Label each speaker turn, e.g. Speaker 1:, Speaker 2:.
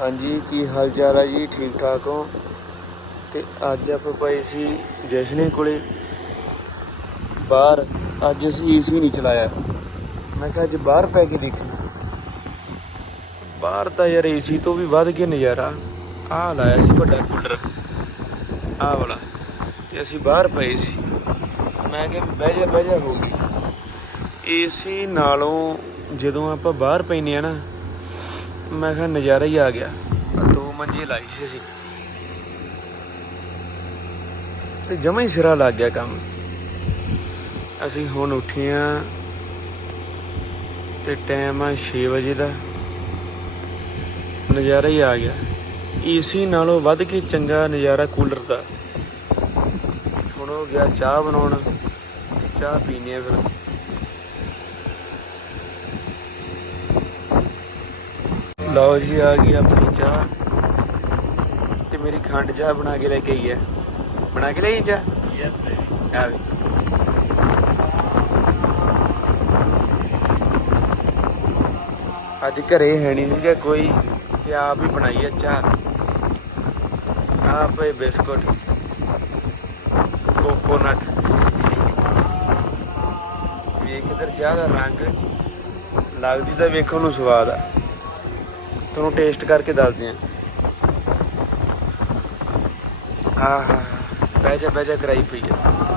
Speaker 1: ਹਾਂਜੀ, ਕੀ ਹਾਲ ਚਾਲ ਹੈ ਜੀ? ਠੀਕ ਠਾਕ ਹੋ? ਤੇ ਅੱਜ ਆਪਾਂ ਪਏ ਸੀ ਜਸ਼ਨੇ ਕੋਲੇ। ਬਾਹਰ, ਅੱਜ ਅਸੀਂ ਏਸੀ ਨਹੀਂ ਚਲਾਇਆ। ਮੈਂ ਕਿਹਾ ਅੱਜ ਬਾਹਰ ਪੈ ਕੇ ਦੇਖਣਾ ਬਾਹਰ ਤਾਂ ਯਾਰ ਏਸੀ ਤੋਂ ਵੀ ਵੱਧ ਕੇ ਨਜ਼ਾਰਾ। ਆਹ ਲਾਇਆ ਸੀ ਵੱਡਾ ਕੂਲਰ। ਆਹ ਵਾਲਾ। ਤੇ ਅਸੀਂ ਬਾਹਰ ਪਏ ਸੀ। ਮੈਂ ਕਿਹਾ ਬਹਿ ਜਾ ਬਹਿ ਜਾ ਹੋ ਗਈ। ਏਸੀ ਨਾਲੋਂ ਜਦੋਂ ਆਪਾਂ ਬਾਹਰ ਪੈਨੇ ਆ ਨਾ ਮੈਂ ਕਿਹਾ ਨਜ਼ਾਰਾ ਹੀ ਆ ਗਿਆ। ਦੋ ਮੰਜੇ ਲਾਈ ਸੀ ਅਸੀਂ। ਤੇ ਜਮਾ ਹੀ ਸਿਰਾ ਲੱਗ ਗਿਆ ਕੰਮ। ਅਸੀਂ ਹੁਣ ਉੱਠੇ ਆ ਤੇ ਟਾਈਮ ਆ 6 ਵਜੇ ਦਾ। ਨਜ਼ਾਰਾ ਹੀ ਆ ਗਿਆ। ਏਸੀ ਨਾਲੋਂ ਵੱਧ ਕੇ ਚੰਗਾ ਨਜ਼ਾਰਾ ਕੂਲਰ ਦਾ। ਹੁਣ ਹੋ ਗਿਆ ਚਾਹ ਬਣਾਉਣ। ਚਾਹ ਪੀਣੀ ਆ ਫਿਰ। ਲਓ ਜੀ ਆ ਗਈ ਆਪਣੀ ਚਾਹ। ਤੇ ਮੇਰੀ ਖੰਡ ਚਾਹ ਬਣਾ ਕੇ ਲੈ ਕੇ ਆਈ ਹੈ। ਬਣਾ ਕੇ ਲਈ ਚਾਹ?
Speaker 2: ਯੈਸ
Speaker 1: ਆ ਵੀ। ਅੱਜ ਘਰੇ ਹੈ ਨਹੀਂ ਸੀਗਾ ਕੋਈ ਤੇ ਆਪ ਹੀ ਬਣਾਈ ਹੈ ਚਾਹ। ਆਪ ਬਿਸਕੁਟ ਕੋਕੋਨਟ। ਵੇਖ ਇਧਰ ਚਾਹ ਦਾ ਰੰਗ ਲੱਗਦੀ ਤਾਂ ਵੇਖਣ ਨੂੰ ਸਵਾਦ ਆ। ਤੁਹਾਨੂੰ ਟੇਸਟ ਕਰਕੇ ਦੱਸਦੇ ਆ ਆਹ ਬਹਿ ਜਾ ਬਹਿ ਜਾ ਕਰਾਈ ਪਈ ਆ।